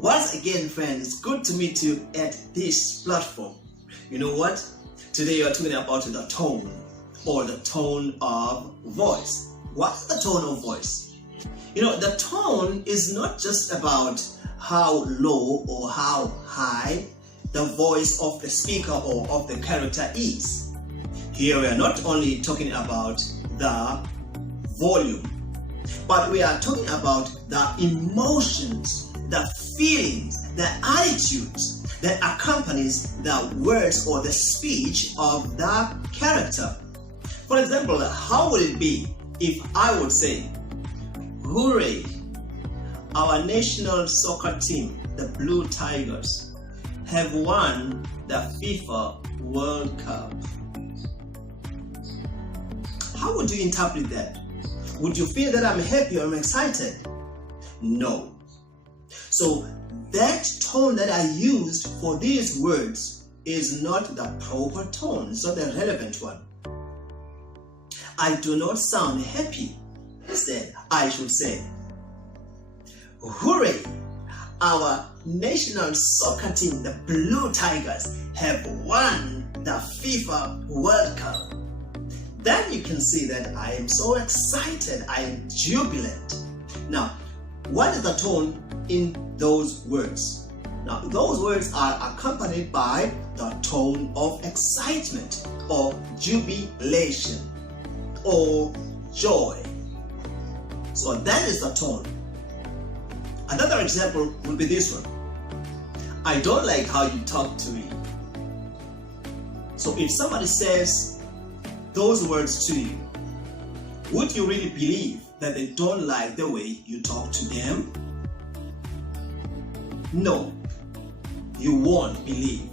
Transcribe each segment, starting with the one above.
Once again, friends, it's good to meet you at this platform. You know what? Today we are talking about the tone or the tone of voice. What's the tone of voice? You know, the tone is not just about how low or how high the voice of the speaker or of the character is. Here we are not only talking about the volume, but we are talking about the emotions, the feelings, the attitudes that accompanies the words or the speech of the character. For example, how would it be if I would say, "Hooray! Our national soccer team, the Blue Tigers, have won the FIFA World Cup." How would you interpret that? Would you feel that I'm happy or I'm excited? No. So that tone that I used for these words is not the proper tone. It's not the relevant one. I do not sound happy. Instead, I should say, "Hooray! Our national soccer team, the Blue Tigers, have won the FIFA World Cup." Then you can see that I am so excited, I am jubilant. Now, what is the tone in those words? Now, those words are accompanied by the tone of excitement or jubilation or joy. So that is the tone. Another example would be this one. "I don't like how you talk to me." So if somebody says those words to you, would you really believe that they don't like the way you talk to them? No, you won't believe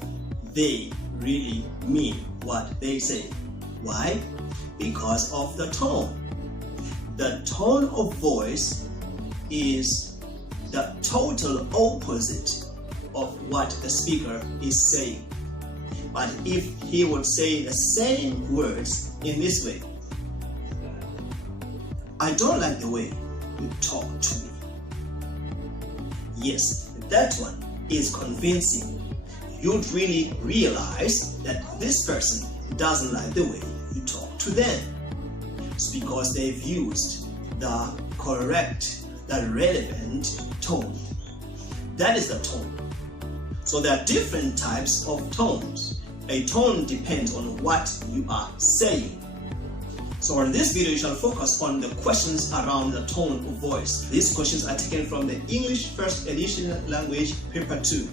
they really mean what they say. Why? Because of the tone. The tone of voice is the total opposite of what the speaker is saying. But if he would say the same words in this way, "I don't like the way you talk to me." Yes, that one is convincing. You'd really realize that this person doesn't like the way you talk to them. It's because they've used the correct, the relevant tone. That is the tone. So there are different types of tones. A tone depends on what you are saying. So in this video, you shall focus on the questions around the tone of voice. These questions are taken from the English First Edition Language Paper 2,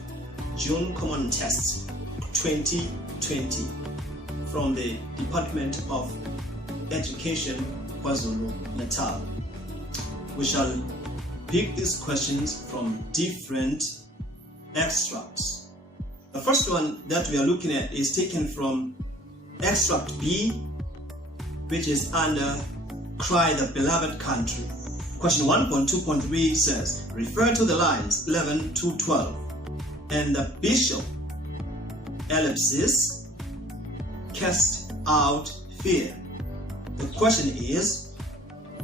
June Common Tests 2020, from the Department of Education, KwaZulu-Natal. We shall pick these questions from different extracts. The first one that we are looking at is taken from extract B, which is under "Cry the Beloved Country." Question 1.2.3 says, refer to the lines 11 to 12. "And the bishop, ellipsis, cast out fear." The question is,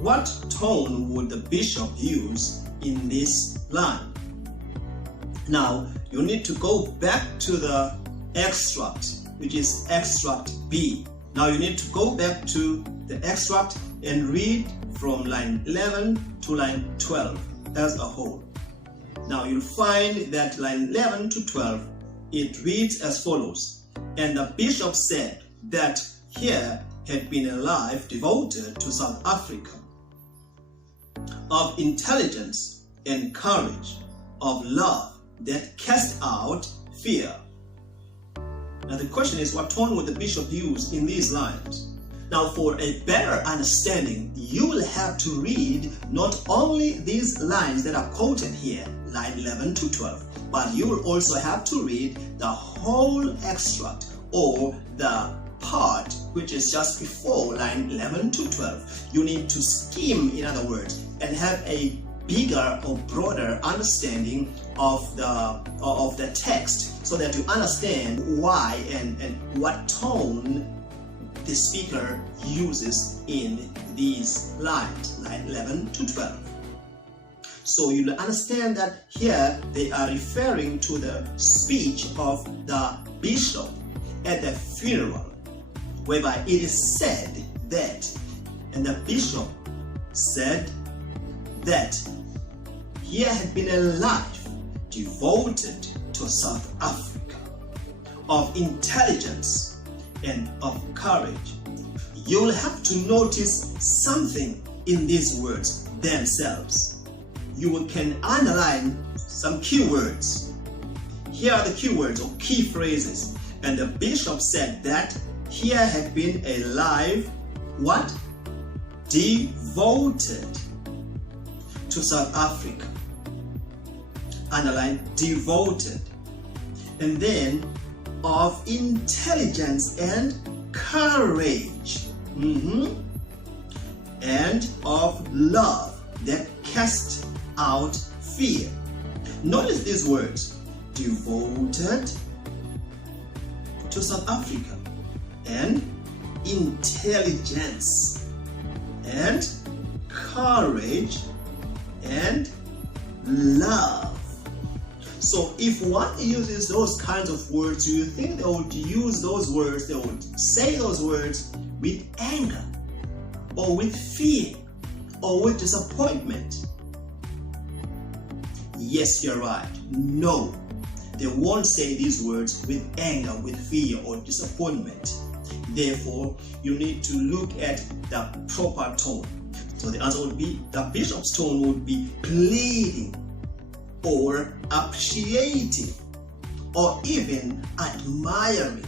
what tone would the bishop use in this line? Now, you need to go back to the extract, which is extract B. Now you need to go back to the extract and read from line 11 to line 12 as a whole. Now you'll find that line 11 to 12, it reads as follows. "And the bishop said that here had been a life devoted to South Africa, of intelligence and courage, of love that cast out fear." Now the question is, what tone would the bishop use in these lines? Now, for a better understanding, you will have to read not only these lines that are quoted here, line 11 to 12, but you will also have to read the whole extract or the part which is just before line 11 to 12. You need to skim, in other words, and have a bigger or broader understanding of the text, so that you understand why and what tone the speaker uses in these lines, line 11 to 12. So you'll understand that here they are referring to the speech of the bishop at the funeral, whereby it is said that, and the bishop said that here had been a life devoted to South Africa, of intelligence and of courage. You'll have to notice something in these words themselves. You can underline some keywords. Here are the keywords or key phrases. And the bishop said that here had been a life, what? Devoted to South Africa. Underline devoted. And then of intelligence and courage. And of love that cast out fear. Notice these words: devoted to South Africa, and intelligence, and courage, and love. So if one uses those kinds of words, do you think they would use those words, they would say those words with anger, or with fear, or with disappointment? Yes, you're right. No, they won't say these words with anger, with fear, or disappointment. Therefore, you need to look at the proper tone. So the answer would be, the bishop's tone would be pleading, or appreciating, or even admiring.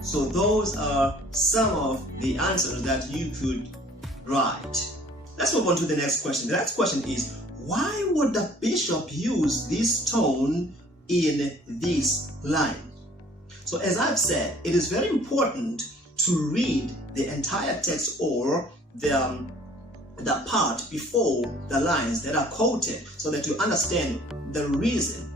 So those are some of the answers that you could write. Let's move on to the next question. The next question is, why would the bishop use this tone in this line? So as I've said, it is very important to read the entire text or the part before the lines that are quoted, so that you understand the reason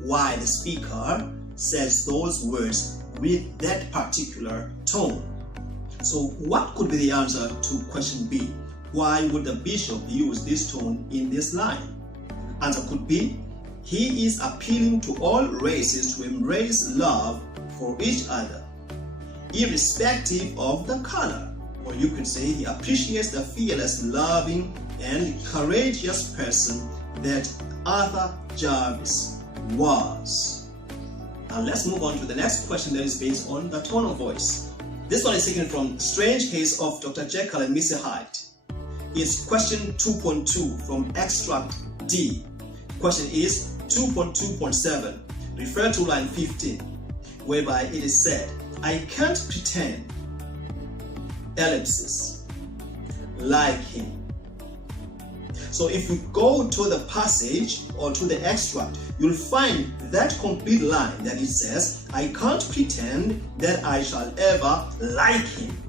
why the speaker says those words with that particular tone. So what could be the answer to question B? Why would the bishop use this tone in this line? Answer could be, he is appealing to all races to embrace love for each other, irrespective of the color. Or you could say he appreciates the fearless, loving, and courageous person that Arthur Jarvis was. Now let's move on to the next question that is based on the tone of voice. This one is taken from Strange Case of Dr. Jekyll and Mr. Hyde. It's question 2.2 from extract D. Question is 2.2.7. Refer to line 15, whereby it is said, I can't pretend, ellipsis, like him. So if you go to the passage or to the extract, you'll find that complete line that it says, I can't pretend that I shall ever like him.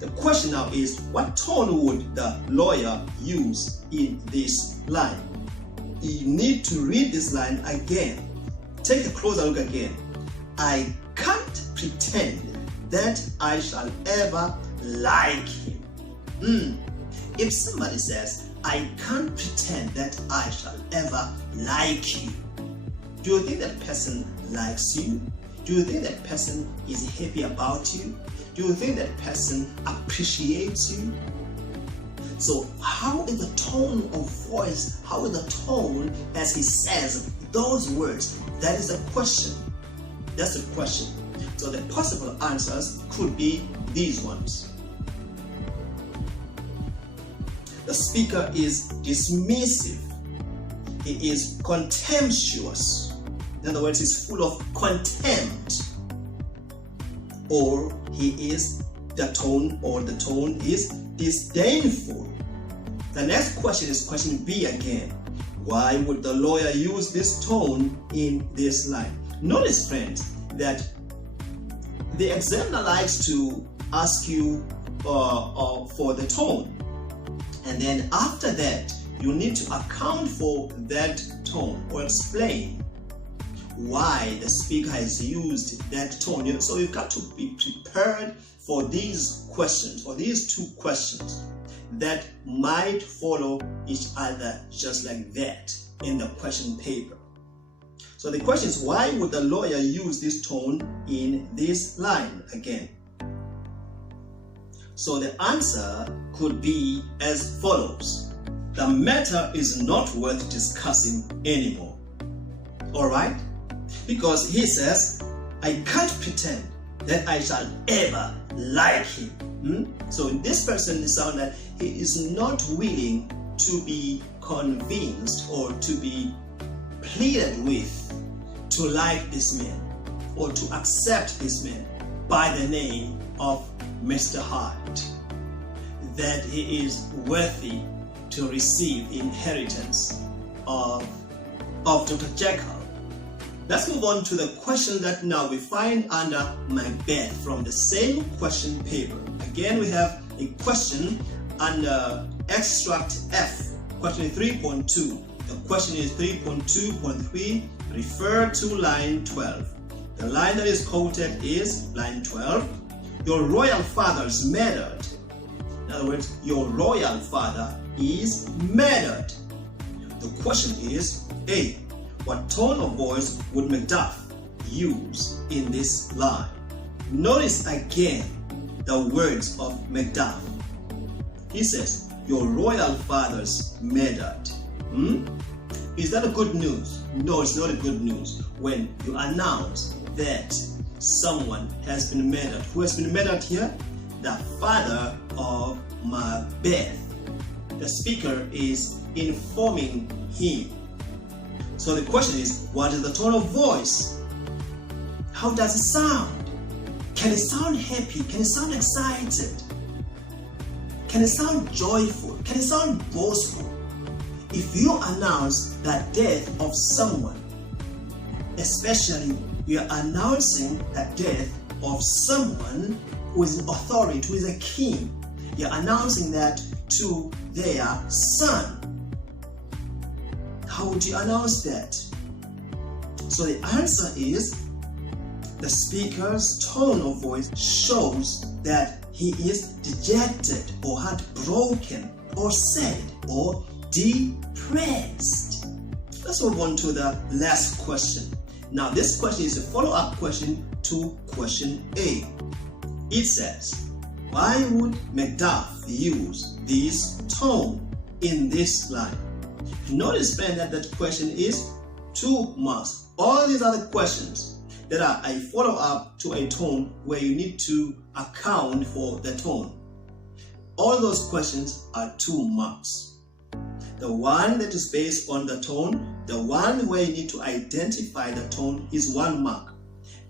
The question now is, what tone would the lawyer use in this line? You need to read this line again. Take a closer look again. I can't pretend that I shall ever like him. If somebody says, I can't pretend that I shall ever like you, do you think that person likes you? Do you think that person is happy about you? Do you think that person appreciates you? So how is the tone of voice? How is the tone as he says those words? That is the question. That's the question. So the possible answers could be these ones. The speaker is dismissive. He is contemptuous. In other words, he's full of contempt. Or he is, the tone is disdainful. The next question is question B again. Why would the lawyer use this tone in this line? Notice, friends, that the examiner likes to ask you for the tone. And then after that, you need to account for that tone or explain why the speaker has used that tone. So you've got to be prepared for these questions or these two questions. that might follow each other just like that in the question paper. So the question is, why would the lawyer use this tone in this line again? So the answer could be as follows. The matter is not worth discussing anymore. Alright? Because he says, I can't pretend that I shall ever like him. So this person sounds that he is not willing to be convinced or to be pleaded with to like this man or to accept this man by the name of Mr. Hart, that he is worthy to receive inheritance of Dr. Jekyll. Let's move on to the question that now we find under Macbeth from the same question paper. Again, we have a question under extract F, question 3.2. The question is 3.2.3, refer to line 12. The line that is quoted is line 12. Your royal father is murdered. In other words, your royal father is murdered. The question is, A, what tone of voice would Macduff use in this line? Notice again the words of Macduff. He says, your royal father's murdered. Is that a good news? No, it's not a good news when you announce that someone has been murdered. Who has been murdered here? The father of Macbeth. The speaker is informing him. So the question is, what is the tone of voice? How does it sound? Can it sound happy? Can it sound excited? Can it sound joyful? Can it sound boastful? If you announce the death of someone, especially you are announcing the death of someone who is in authority, who is a king, you are announcing that to their son. How would you announce that? So the answer is, the speaker's tone of voice shows that he is dejected or heartbroken or sad or depressed. Let's move on to the last question. Now this question is a follow-up question to question A. It says, why would Macduff use this tone in this line? Notice, friend, that that question is 2 marks. All these other questions that are a follow-up to a tone where you need to account for the tone, all those questions are 2 marks. The one that is based on the tone, the one where you need to identify the tone, is 1 mark.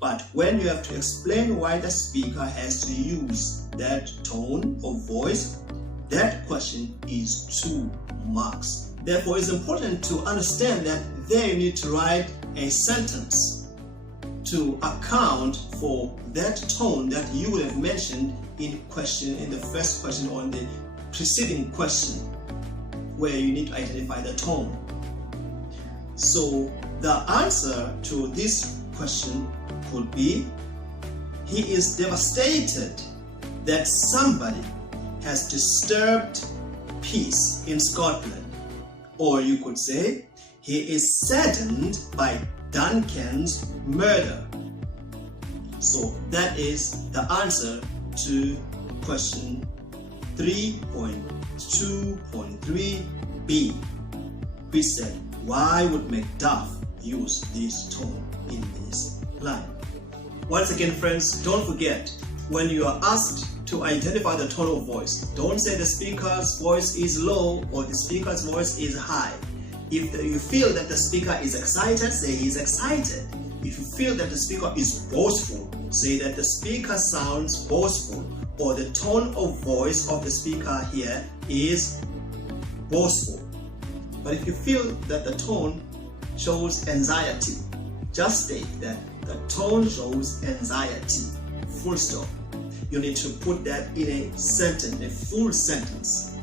But when you have to explain why the speaker has to use that tone of voice, that question is 2 marks. Therefore, it's important to understand that there you need to write a sentence to account for that tone that you would have mentioned in the first question or in the preceding question, where you need to identify the tone. So the answer to this question could be, he is devastated that somebody has disturbed peace in Scotland. Or you could say, he is saddened by Duncan's murder. So that is the answer to question 3.2.3b. We said, why would Macduff use this tone in this line? Once again, friends, don't forget, when you are asked to identify the tone of voice, don't say the speaker's voice is low or the speaker's voice is high. If you feel that the speaker is excited, say he's excited. If you feel that the speaker is boastful, say that the speaker sounds boastful, or the tone of voice of the speaker here is boastful. But if you feel that the tone shows anxiety, just state that the tone shows anxiety, full stop. You need to put that in a sentence, a full sentence.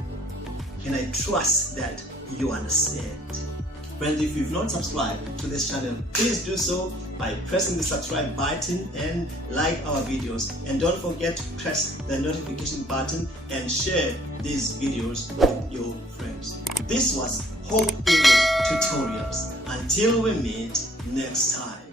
And I trust that you understand. Friends, if you've not subscribed to this channel, please do so by pressing the subscribe button and like our videos. And don't forget to press the notification button and share these videos with your friends. This was Hope English Tutorials. Until we meet next time.